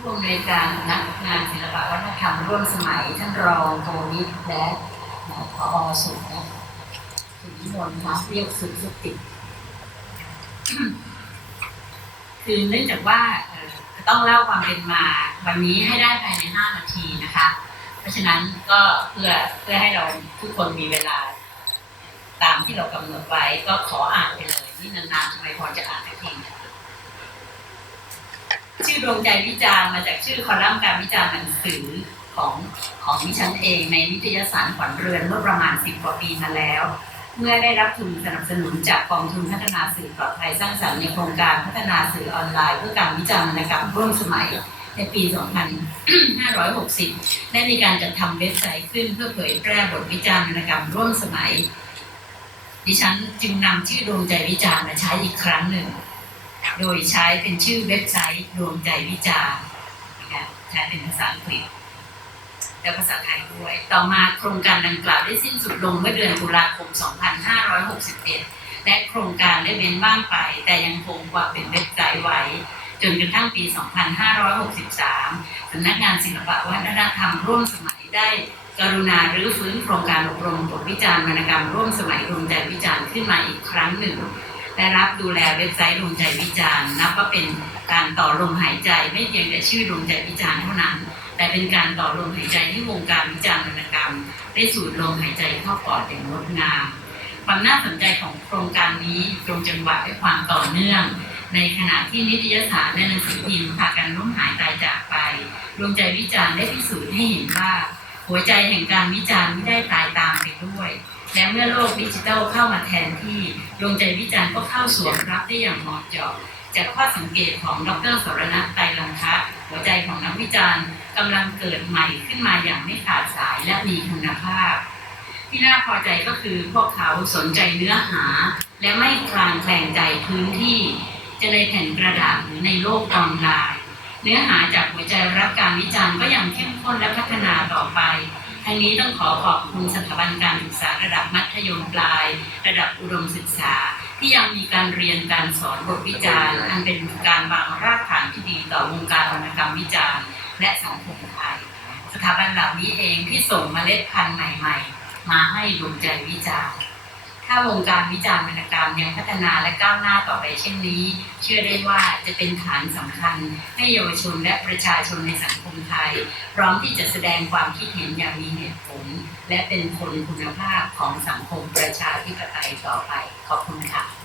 ผู้อำนวยการนักงานศิลปะวัฒนธรรมร่วมสมัยท่านรองโทนิตและพอสุดนะสุนิมนต์นะเรียกสุดสุติคือเนื่องจากว่าจะต้องเล่าความเป็นมาวันนี้ให้ได้ภายใน 5 นาทีนะคะ เพราะฉะนั้นก็เพื่อเพื่อให้เราทุกคนมีเวลา ตามที่เรากำหนดไว้ก็ขออ่านไปเลย นี่นานๆทำไมพอจะอ่านสักทีเนี่ย ชื่อดวงใจวิจารณ์มาจากชื่อคอลัมน์การวิจารณ์หนังสือของของดิฉันเองในนิตยสารขวัญเรือนเมื่อประมาณสิบกว่าปีมาแล้ว เมื่อได้รับทุนสนับสนุนจากกองทุนพัฒนาสื่อปลอดภัยสร้างสรรค์ในโครงการพัฒนาสื่อออนไลน์เพื่อการวิจารณ์วรรณกรรมร่วมสมัยในปี 2560 ได้มีการจัดทำเว็บไซต์ขึ้นเพื่อเผยแพร่บทวิจารณ์วรรณกรรมร่วมสมัย ดิฉันจึงนำชื่อดวงใจวิจารณ์มาใช้อีกครั้งหนึ่ง โดยใช้เป็นชื่อเว็บไซต์ดวงใจวิจารณ์นะคะใช้เป็นภาษาอังกฤษและภาษาไทยด้วย ต่อมาโครงการดังกล่าวได้สิ้นสุดลงเมื่อเดือนตุลาคม 2561 และโครงการได้เว้นว่างไป แต่ยังคงความเป็นเว็บไซต์ไว้ จนกระทั่งปี 2563 สำนักงานศิลปะวัฒนธรรมร่วมสมัยได้กรุณารื้อฟื้นโครงการอบรมบทวิจารณ์วรรณกรรมร่วมสมัยดวงใจวิจารณ์ขึ้นมาอีกครั้งหนึ่ง และรับดูแลเว็บไซต์ดวงใจวิจารณ์นับว่าเป็นการต่อลมหายใจไม่เพียงแต่ชื่อดวงใจวิจารณ์เท่านั้น แต่เป็นการต่อลมหายใจที่วงการวิจารณ์วรรณกรรม ได้สูดลมหายใจเข้าปอดอย่างงดงามความน่าสนใจของโครงการนี้ตรงจังหวะด้วยความต่อเนื่อง ในขณะที่นิตยสารและหนังสือพิมพ์พากันล้มหายตายจากไปดวงใจวิจารณ์ได้พิสูจน์ให้เห็นว่า หัวใจแห่งการวิจารณ์ไม่ได้ตายตามไปด้วย และเมื่อโลกดิจิทัลเข้ามาแทนที่ดวงใจวิจารณ์ก็เข้าสวมรับได้อย่างเหมาะเจาะจากข้อสังเกตของดรสรณะไตรลังคะหัวใจของนักวิจารณ์กำลังเกิดใหม่ขึ้นมาอย่างไม่ขาดสายและมีคุณภาพ ที่น่าพอใจก็คือพวกเขาสนใจเนื้อหา และไม่คลางแคลงใจพื้นที่ จะในแผ่นกระดาษหรือในโลกออนไลน์ เนื้อหาจากหัวใจรักการวิจารณ์ก็ยังเข้มข้นและพัฒนาต่อไป ทั้งนี้ต้องขอขอบคุณสถาบันการศึกษาระดับมัธยมปลาย ระดับอุดมศึกษา ที่ยังมีการเรียนการสอนบทวิจารณ์ อันเป็นการวางรากฐานที่ดีต่อวงการวรรณกรรมวิจารณ์ และสังคมไทย สถาบันเหล่านี้เองที่ส่งเมล็ดพันธุ์ใหม่ ๆ มาให้ดวงใจวิจารณ์ ถ้าวงการวิจารณ์วรรณกรรมยังพัฒนาและก้าวหน้าต่อไปเช่นนี้ เชื่อได้ว่าจะเป็นฐานสำคัญ ให้เยาวชนและประชาชนในสังคมไทย พร้อมที่จะแสดงความคิดเห็นอย่างมีเหตุผล และเป็นคนคุณภาพของสังคมประชาธิปไตยต่อไป ขอบคุณค่ะ